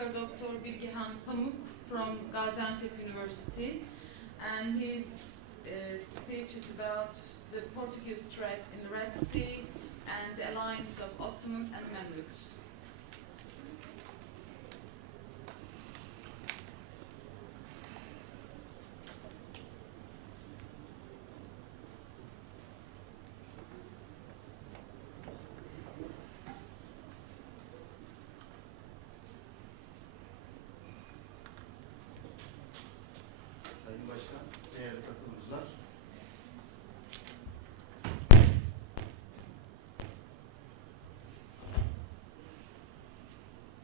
Professor Dr. Bilgehan Pamuk from Gaziantep University, and his uh, speech is about the Portuguese threat in the Red Sea and the alliance of Ottomans and Mamluks. Başkan, değerli katılımcılar.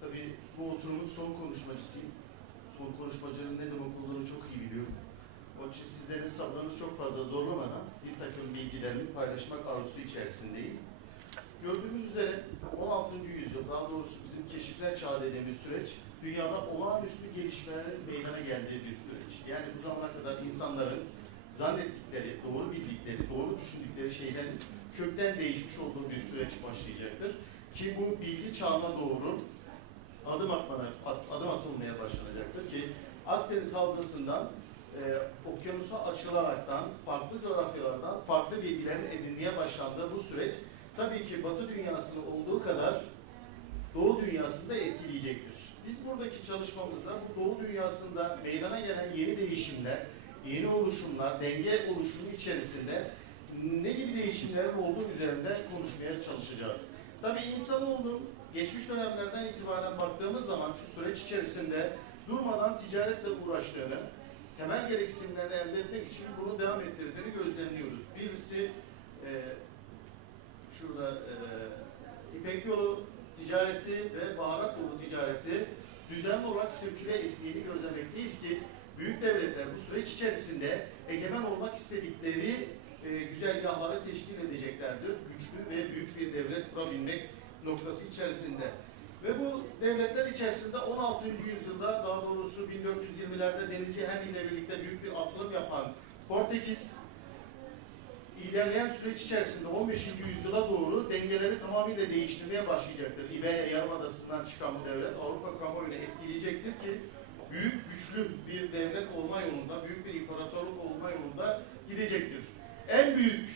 Tabii bu oturumun son konuşmacısıyım. Son konuşmacının ne demek olduğunu çok iyi biliyorum. Onun için sizlerin sabrınızı çok fazla zorlamadan bir takım bilgilerimi paylaşmak arzusu içerisindeyim. Gördüğümüz üzere 16. yüzyıl, daha doğrusu bizim keşifler çağı dediğimiz süreç, dünyada olağanüstü gelişmelerin meydana geldiği bir süreç. Yani bu zamana kadar insanların zannettikleri, doğru bildikleri, doğru düşündükleri şeylerin kökten değişmiş olduğu bir süreç başlayacaktır. Ki bu bilgi çağına doğru adım atmana, at- adım atılmaya başlanacaktır ki Akdeniz Havzası'ndan e, okyanusa açılaraktan, farklı coğrafyalardan farklı bilgilerin edinmeye başlandığı bu süreç tabii ki Batı dünyasını olduğu kadar Doğu dünyasını da etkileyecektir. Biz buradaki çalışmamızda bu Doğu dünyasında meydana gelen yeni değişimler, yeni oluşumlar, denge oluşumu içerisinde ne gibi değişimlerin olduğu üzerinde konuşmaya çalışacağız. Tabii insanoğlu geçmiş dönemlerden itibaren baktığımız zaman şu süreç içerisinde durmadan ticaretle uğraştığını, temel gereksinimlerini elde etmek için bunu devam ettirdiğini gözlemliyoruz. Birisi e, şurada e, İpek yolu ticareti ve baharat yolu ticareti düzenli olarak sirküle ettiğini gözlemekteyiz ki büyük devletler bu süreç içerisinde egemen olmak istedikleri e, güzergahları teşkil edeceklerdir. Güçlü ve büyük bir devlet kurabilmek noktası içerisinde. Ve bu devletler içerisinde 16. yüzyılda daha doğrusu 1420'lerde Denizci Henry ile birlikte büyük bir atılım yapan Portekiz ilerleyen süreç içerisinde 15. yüzyıla doğru dengeleri tamamıyla değiştirmeye başlayacaktır. İberya Yarımadası'ndan çıkan bu devlet Avrupa kamuoyunu etkileyecektir ki büyük güçlü bir devlet olma yolunda, büyük bir imparatorluk olma yolunda gidecektir. En büyük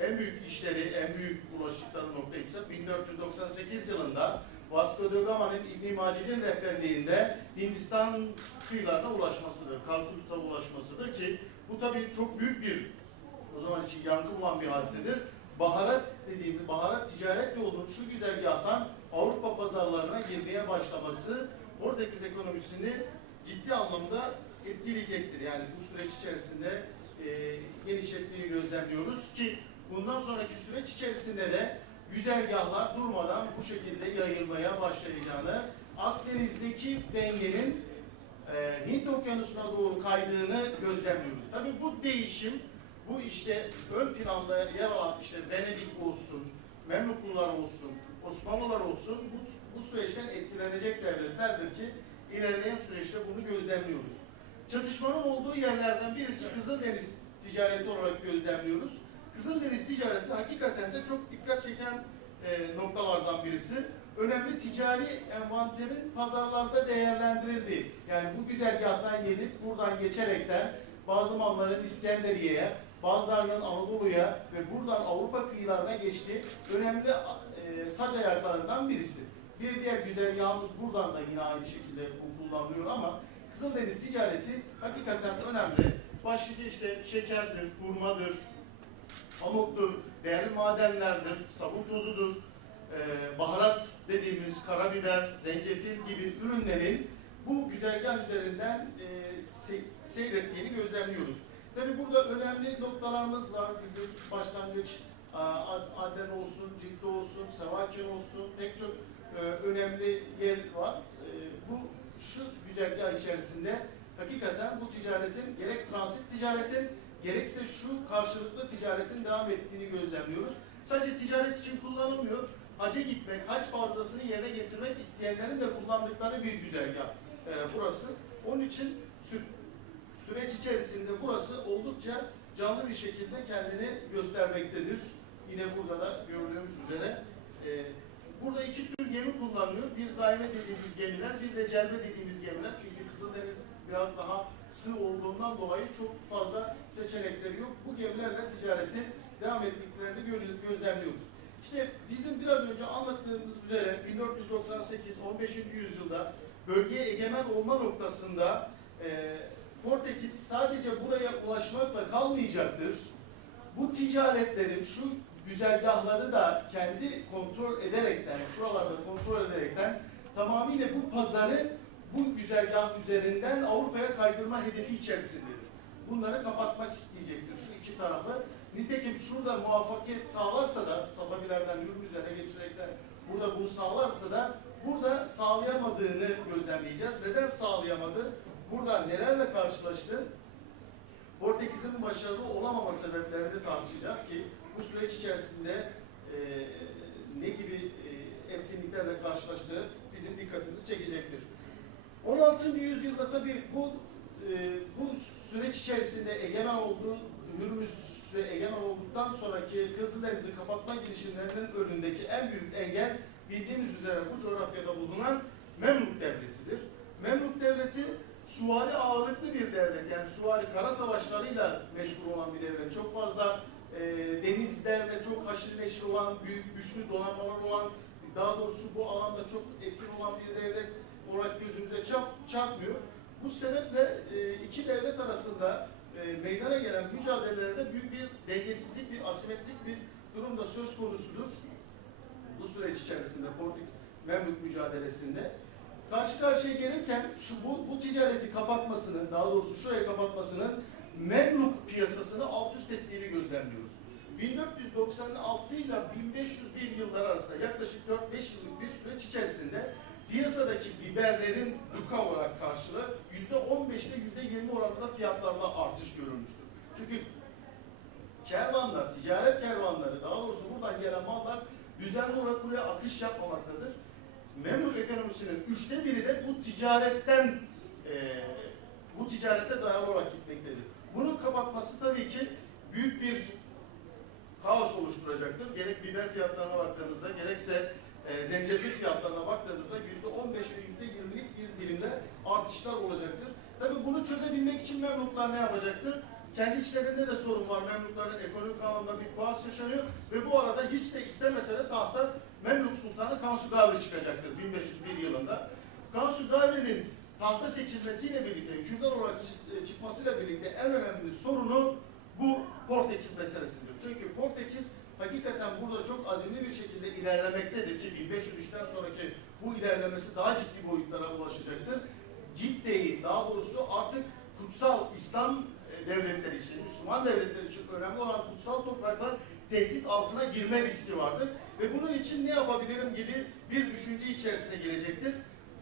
en büyük işleri, en büyük ulaştıkları nokta ise 1498 yılında Vasco da Gama'nın İbn Macid'in rehberliğinde Hindistan kıyılarına ulaşmasıdır, Kalkut'a ulaşmasıdır ki bu tabii çok büyük bir o zaman için yankı bulan bir hadisedir. Baharat dediğimiz baharat ticaret yolunun şu güzergahtan Avrupa pazarlarına girmeye başlaması Portekiz ekonomisini ciddi anlamda etkileyecektir. Yani bu süreç içerisinde e, genişlettiğini gözlemliyoruz ki bundan sonraki süreç içerisinde de güzergahlar durmadan bu şekilde yayılmaya başlayacağını, Akdeniz'deki dengenin e, Hint Okyanusu'na doğru kaydığını gözlemliyoruz. Tabii bu değişim bu işte ön planda yer alan işte Venedik olsun, Memluklular olsun, Osmanlılar olsun bu, bu süreçten etkilenecek devletlerdir ki ilerleyen süreçte bunu gözlemliyoruz. Çatışmanın olduğu yerlerden birisi Kızıldeniz ticareti olarak gözlemliyoruz. Kızıldeniz ticareti hakikaten de çok dikkat çeken e, noktalardan birisi. Önemli ticari envanterin pazarlarda değerlendirildiği. Yani bu güzergahtan gelip buradan geçerekten bazı malların İskenderiye'ye, bazılarının Anadolu'ya ve buradan Avrupa kıyılarına geçtiği önemli e, sac ayaklarından birisi. Bir diğer güzergahımız buradan da yine aynı şekilde kullanılıyor ama Kızıldeniz ticareti hakikaten önemli. Başlıca işte şekerdir, hurmadır, pamuktur, değerli madenlerdir, sabun tozudur, e, baharat dediğimiz karabiber, zencefil gibi ürünlerin bu güzergah üzerinden e, se- seyrettiğini gözlemliyoruz. Tabi burada önemli noktalarımız var. Bizim başlangıç a, Ad- Aden olsun, Cildi olsun, Sevaken olsun pek çok e, önemli yer var. E, bu şu güzergah içerisinde hakikaten bu ticaretin gerek transit ticaretin gerekse şu karşılıklı ticaretin devam ettiğini gözlemliyoruz. Sadece ticaret için kullanılmıyor. Hacca gitmek, hac fazlasını yerine getirmek isteyenlerin de kullandıkları bir güzergah e, burası. Onun için süreç içerisinde burası oldukça canlı bir şekilde kendini göstermektedir. Yine burada da gördüğümüz üzere e, burada iki tür gemi kullanılıyor. Bir zaime dediğimiz gemiler, bir de celbe dediğimiz gemiler. Çünkü Kızıldeniz biraz daha sığ olduğundan dolayı çok fazla seçenekleri yok. Bu gemilerle ticareti devam ettiklerini gö- gözlemliyoruz. İşte bizim biraz önce anlattığımız üzere 1498-15. yüzyılda bölgeye egemen olma noktasında e, Portekiz sadece buraya ulaşmakla kalmayacaktır. Bu ticaretlerin şu güzergahları da kendi kontrol ederekten, şuralarda kontrol ederekten tamamıyla bu pazarı bu güzergah üzerinden Avrupa'ya kaydırma hedefi içerisindedir. Bunları kapatmak isteyecektir şu iki tarafı. Nitekim şurada muvaffakiyet sağlarsa da Safavilerden Hürmüz'e geçirekten burada bunu sağlarsa da burada sağlayamadığını gözlemleyeceğiz. Neden sağlayamadı? Burada nelerle karşılaştı? Portekiz'in başarılı olamama sebeplerini tartışacağız ki bu süreç içerisinde e, ne gibi e, etkinliklerle karşılaştığı bizim dikkatimizi çekecektir. 16. yüzyılda tabii bu e, bu süreç içerisinde egemen olduğu Hürmüz'e egemen olduktan sonraki Kızıldeniz'i kapatma girişimlerinin önündeki en büyük engel bildiğimiz üzere bu coğrafyada bulunan Memluk Devleti'dir. Memluk Devleti suvari ağırlıklı bir devlet. Yani suvari kara savaşlarıyla meşgul olan bir devlet. Çok fazla e, denizlerle çok haşır neşir olan, büyük güçlü donanmalar olan, daha doğrusu bu alanda çok etkin olan bir devlet olarak gözümüze çarp, çarpmıyor. Bu sebeple e, iki devlet arasında e, meydana gelen mücadelelerde büyük bir dengesizlik, bir asimetrik bir durum da söz konusudur. Bu süreç içerisinde Portekiz Memlük mücadelesinde karşı karşıya gelirken şu bu, bu ticareti kapatmasının, daha doğrusu şurayı kapatmasının Memluk piyasasını alt üst ettiğini gözlemliyoruz. 1496 ile 1501 yıllar arasında yaklaşık 4-5 yıllık bir süreç içerisinde piyasadaki biberlerin duka olarak karşılığı %15 ile %20 oranında fiyatlarda artış görülmüştür. Çünkü kervanlar, ticaret kervanları, daha doğrusu buradan gelen mallar düzenli olarak buraya akış yapmamaktadır. Memluk ekonomisinin üçte biri de bu ticaretten e, bu ticarete dayalı olarak gitmektedir. Bunun kapatması tabii ki büyük bir kaos oluşturacaktır. Gerek biber fiyatlarına baktığımızda gerekse e, zencefil fiyatlarına baktığımızda yüzde 15 ve yüzde 20'lik bir dilimde artışlar olacaktır. Tabii bunu çözebilmek için Memluklar ne yapacaktır? Kendi içlerinde de sorun var. Memlukların ekonomik anlamda bir kaos yaşanıyor ve bu arada hiç de istemese de tahta Memluk Sultanı Kansu Gavri çıkacaktır 1501 yılında. Kansu Gavri'nin tahta seçilmesiyle birlikte, hükümdar olarak çı- çıkmasıyla birlikte en önemli sorunu bu Portekiz meselesidir. Çünkü Portekiz hakikaten burada çok azimli bir şekilde ilerlemektedir ki 1503'ten sonraki bu ilerlemesi daha ciddi boyutlara ulaşacaktır. Cidde'yi daha doğrusu artık kutsal İslam devletleri için, Müslüman devletleri için önemli olan kutsal topraklar tehdit altına girme riski vardır. Ve bunun için ne yapabilirim gibi bir düşünce içerisine girecektir.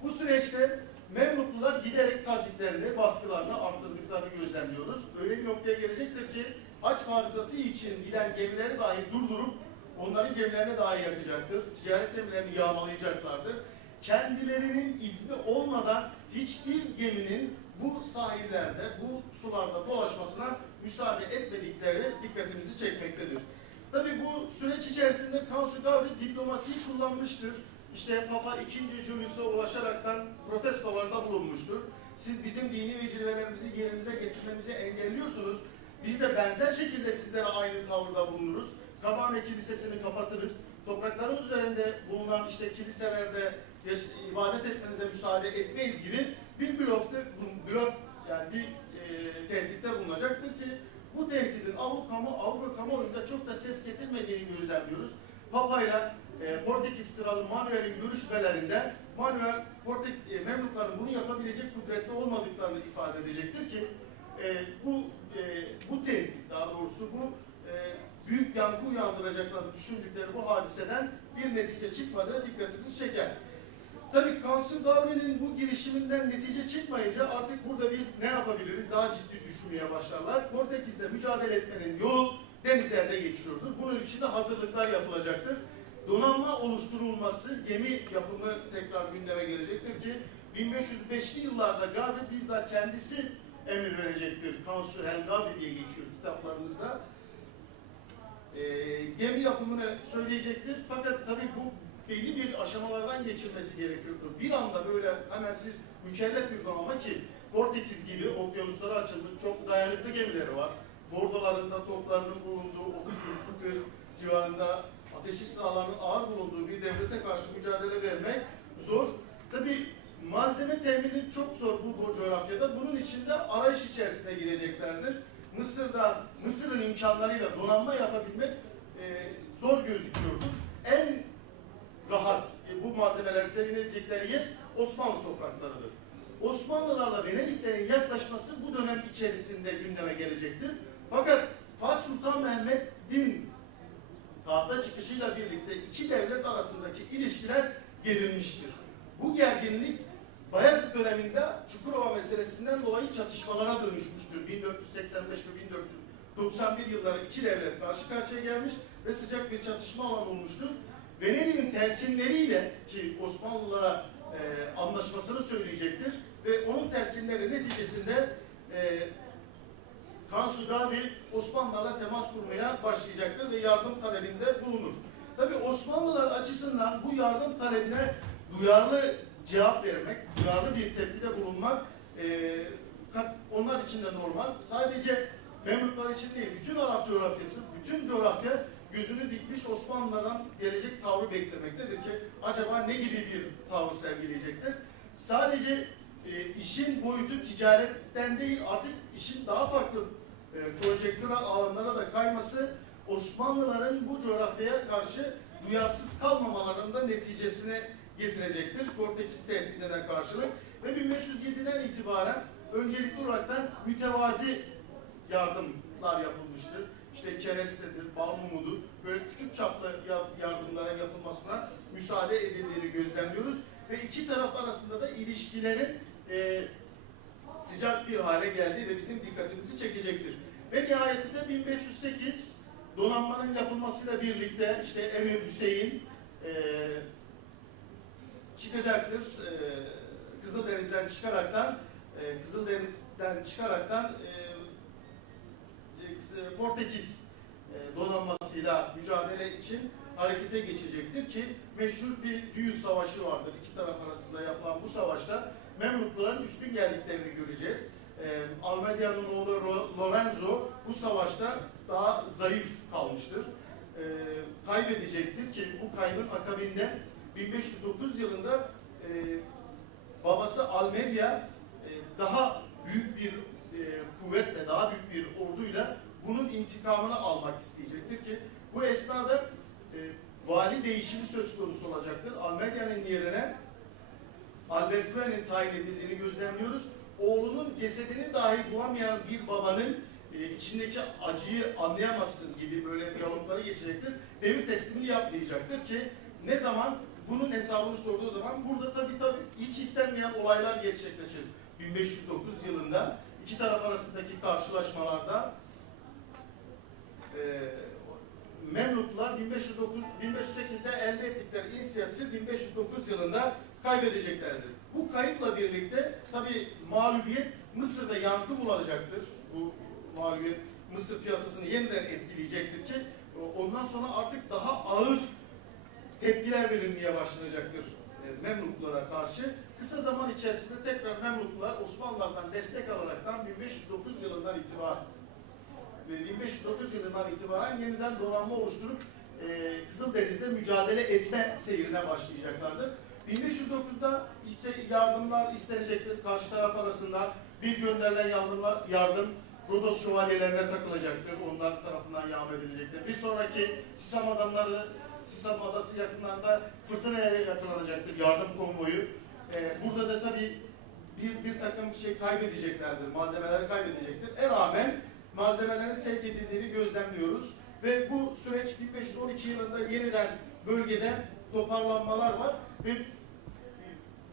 Bu süreçte Memluklular giderek taziklerini, baskılarını arttırdıklarını gözlemliyoruz. Öyle bir noktaya gelecektir ki haç farizası için giden gemileri dahi durdurup onların gemilerini dahi yakacaktır. Ticaret gemilerini yağmalayacaklardır. Kendilerinin izni olmadan hiçbir geminin bu sahillerde, bu sularda dolaşmasına müsaade etmedikleri dikkatimizi çekmektedir. Tabii bu süreç içerisinde Kansu Gavri diplomasiyi kullanmıştır. İşte Papa II. Julius'a ulaşaraktan protestolarda bulunmuştur. Siz bizim dini vecibelerimizi yerimize getirmemizi engelliyorsunuz. Biz de benzer şekilde sizlere aynı tavırda bulunuruz. Kabane Kilisesi'ni kapatırız. Topraklarımız üzerinde bulunan işte kiliselerde ibadet etmenize müsaade etmeyiz gibi bir blöfte, blöf yani bir e, tehditte bulunacaktır ki bu tehdidin Avrupa, kamu, Avrupa kamuoyunda çok da ses getirmediğini gözlemliyoruz. Papa ile e, Portekiz Kralı Manuel'in görüşmelerinde Manuel Portek e, Memlukların bunu yapabilecek kudretli olmadıklarını ifade edecektir ki e, bu e, bu tehdit daha doğrusu bu e, büyük yankı uyandıracaklarını düşündükleri bu hadiseden bir netice çıkmadığı dikkatimizi çeker. Tabii Kansu Gavri'nin bu girişiminden netice çıkmayınca artık burada biz ne yapabiliriz daha ciddi düşünmeye başlarlar. Portekiz'le mücadele etmenin yolu denizlerde geçiyordur. Bunun için de hazırlıklar yapılacaktır. Donanma oluşturulması, gemi yapımı tekrar gündeme gelecektir ki 1505'li yıllarda Gavri bizzat kendisi emir verecektir. Kansu El Gavri diye geçiyor kitaplarımızda. Ee, gemi yapımını söyleyecektir. Fakat tabii bu belli bir aşamalardan geçilmesi gerekiyordu. Bir anda böyle hemen siz mükellef bir donanma ki Portekiz gibi okyanuslara açılmış çok dayanıklı gemileri var. Bordolarında toplarının bulunduğu, Okutuz, Sukır civarında ateşli silahların ağır bulunduğu bir devlete karşı mücadele vermek zor. Tabi malzeme temini çok zor bu coğrafyada. Bunun için de arayış içerisine gireceklerdir. Mısır'da, Mısır'ın imkanlarıyla donanma yapabilmek e, zor gözüküyordu. En rahat e, bu malzemeleri temin edecekleri yer Osmanlı topraklarıdır. Osmanlılarla Venediklerin yaklaşması bu dönem içerisinde gündeme gelecektir. Fakat Fatih Sultan Mehmet'in tahta çıkışıyla birlikte iki devlet arasındaki ilişkiler gerilmiştir. Bu gerginlik Bayezid döneminde Çukurova meselesinden dolayı çatışmalara dönüşmüştür. 1485 ve 1491 yılları iki devlet karşı karşıya gelmiş ve sıcak bir çatışma alanı olmuştur. Venedik'in telkinleriyle ki Osmanlılara e, anlaşmasını söyleyecektir ve onun telkinleri neticesinde e, Kansu Gavri Osmanlılarla temas kurmaya başlayacaktır ve yardım talebinde bulunur. Tabi Osmanlılar açısından bu yardım talebine duyarlı cevap vermek, duyarlı bir tepkide bulunmak e, onlar için de normal. Sadece Memluklar için değil, bütün Arap coğrafyası, bütün coğrafya gözünü dikmiş Osmanlılardan gelecek tavrı beklemektedir ki acaba ne gibi bir tavır sergileyecektir? Sadece e, işin boyutu ticaretten değil artık işin daha farklı e, konjektürel alanlara da kayması Osmanlıların bu coğrafyaya karşı duyarsız kalmamalarının da neticesine getirecektir. Portekiz tehdidine karşılık ve 1507'den itibaren öncelikli olaraktan mütevazi yardımlar yapılmıştır. İşte kerestedir, bal mumudur. Böyle küçük çaplı ya- yardımların yapılmasına müsaade edildiğini gözlemliyoruz. Ve iki taraf arasında da ilişkilerin e, sıcak bir hale geldiği de bizim dikkatimizi çekecektir. Ve nihayetinde 1508 donanmanın yapılmasıyla birlikte işte Emir Hüseyin e, çıkacaktır. E, Kızıldeniz'den çıkaraktan e, Kızıldeniz'den çıkaraktan e, Portekiz e, donanmasıyla mücadele için harekete geçecektir ki meşhur bir düğün savaşı vardır iki taraf arasında yapılan bu savaşta Memlukluların üstün geldiklerini göreceğiz. E, oğlu Lorenzo bu savaşta daha zayıf kalmıştır. E, kaybedecektir ki bu kaybın akabinde 1509 yılında e, babası Almedia daha büyük bir kuvvetle, daha büyük bir orduyla intikamını almak isteyecektir ki bu esnada e, vali değişimi söz konusu olacaktır. Almedia'nın yerine Albert tayin edildiğini gözlemliyoruz. Oğlunun cesedini dahi bulamayan bir babanın e, içindeki acıyı anlayamazsın gibi böyle diyalogları geçecektir. Devir teslimini yapmayacaktır ki ne zaman bunun hesabını sorduğu zaman burada tabii tabii hiç istenmeyen olaylar gerçekleşir. 1509 yılında iki taraf arasındaki karşılaşmalarda e, Memluklular 1509 1508'de elde ettikleri inisiyatifi 1509 yılında kaybedeceklerdir. Bu kayıpla birlikte tabi mağlubiyet Mısır'da yankı bulacaktır. Bu mağlubiyet Mısır piyasasını yeniden etkileyecektir ki ondan sonra artık daha ağır tepkiler verilmeye başlayacaktır e, Memluklulara karşı. Kısa zaman içerisinde tekrar Memluklular Osmanlılardan destek alaraktan 1509 yılından itibaren ve 1509 yılından itibaren yeniden donanma oluşturup e, Kızıldeniz'de mücadele etme seyrine başlayacaklardır. 1509'da işte yardımlar istenecektir karşı taraf arasında. Bir gönderilen yardımlar, yardım Rodos şövalyelerine takılacaktır. Onlar tarafından yağma edilecektir. Bir sonraki Sisam adamları Sisam adası yakınlarında fırtınaya yakalanacaktır yardım konvoyu. E, burada da tabii bir, bir takım şey kaybedeceklerdir, malzemeler kaybedecektir. E rağmen malzemelerin sevk edildiğini gözlemliyoruz. Ve bu süreç 1512 yılında yeniden bölgede toparlanmalar var ve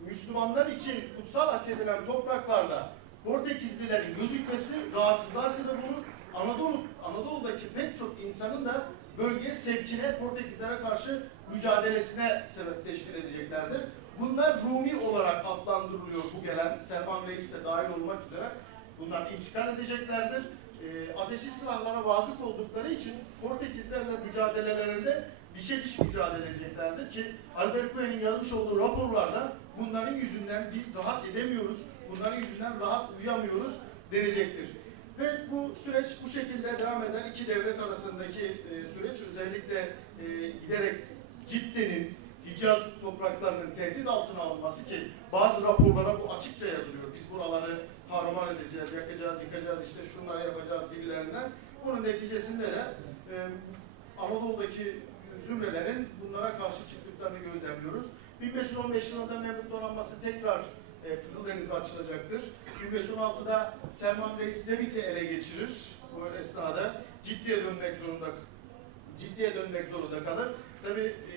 Müslümanlar için kutsal atfedilen topraklarda Portekizlilerin gözükmesi rahatsızlığa sebep olur. Anadolu, Anadolu'daki pek çok insanın da bölgeye sevkine, Portekizlere karşı mücadelesine sebep teşkil edeceklerdir. Bunlar Rumi olarak adlandırılıyor bu gelen Selman Reis de dahil olmak üzere. Bunlar intikal edeceklerdir. E, ateşli silahlara vakıf oldukları için Portekizlerle mücadelelerinde dişe diş mücadele edeceklerdir ki Albert Cohen'in yazmış olduğu raporlarda bunların yüzünden biz rahat edemiyoruz, bunların yüzünden rahat uyuyamıyoruz denecektir. Ve bu süreç bu şekilde devam eden iki devlet arasındaki e, süreç özellikle e, giderek Cidde'nin Hicaz topraklarının tehdit altına alınması ki bazı raporlara bu açıkça yazılıyor. Biz buraları tarumar edeceğiz, yakacağız, yıkacağız, işte şunları yapacağız gibilerinden. Bunun neticesinde de e, Anadolu'daki zümrelerin bunlara karşı çıktıklarını gözlemliyoruz. 1515 yılında Memlük donanması tekrar e, Kızıldeniz'e açılacaktır. 1516'da Selman Reis Levit'i ele geçirir bu esnada. Ciddiye dönmek zorunda ciddiye dönmek zorunda kalır. Tabi e,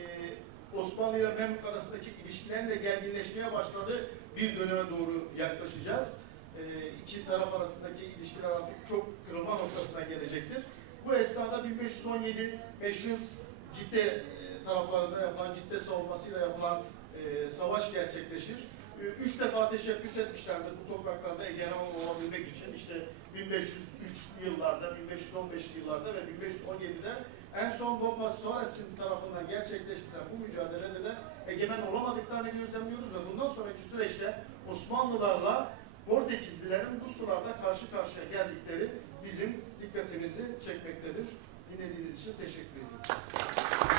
Osmanlı ile Memlük arasındaki ilişkilerin de gerginleşmeye başladığı bir döneme doğru yaklaşacağız. E, iki taraf arasındaki ilişkiler artık çok kırılma noktasına gelecektir. Bu esnada 1517 meşhur Cidde e, taraflarında yapılan Cidde savunmasıyla yapılan e, savaş gerçekleşir. E, Üç defa teşebbüs etmişlerdir bu topraklarda egemen olabilmek için. İşte 1503 yıllarda, 1515 yıllarda ve 1517'de en son Bomba Suarez'in tarafından gerçekleştirilen bu mücadelede de egemen olamadıklarını gözlemliyoruz ve bundan sonraki süreçte Osmanlılarla Portekizlilerin bu sularda karşı karşıya geldikleri bizim dikkatimizi çekmektedir. Dinlediğiniz için teşekkür ederim.